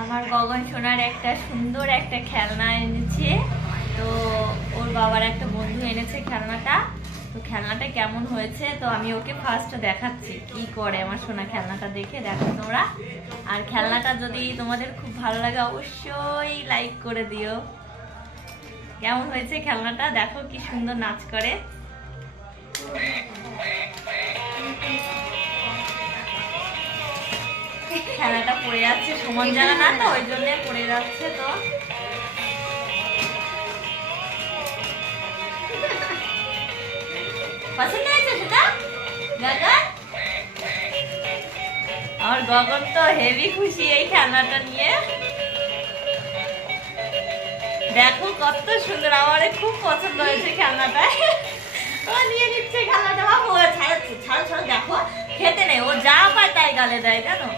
আমার গগন সোনার একটা সুন্দর একটা খেলনা এনেছে। তো ওর বাবার একটা বন্ধু এনেছে খেলনাটা। তো খেলনাটা কেমন হয়েছে তো আমি ওকে ফার্স্ট দেখাচ্ছি কি করে আমার সোনা। খেলনাটা দেখে দেখো তোমরা। আর খেলনাটা যদি তোমাদের খুব ভালো লাগে অবশ্যই লাইক করে দিও। কেমন হয়েছে খেলনাটা দেখো, কি সুন্দর নাচ করে। খেলাটা পড়ে যাচ্ছে, সমান জায়গা না তো ওই জন্য পড়ে যাচ্ছে। তো পছন্দ হয়েছে সেটা গগন? আমার গগন তো হেভি খুশি এই খেলনাটা নিয়ে। দেখো কত সুন্দর, আমার খুব পছন্দ হয়েছে খেলনাটা। ও নিয়ে নিচ্ছে খেলনাটা। বাবু ছাড়াচ্ছে, ছাড়ো ছাড়ো। দেখো খেতে নেই, ও যা পায় তাই গালে দেয় জানো।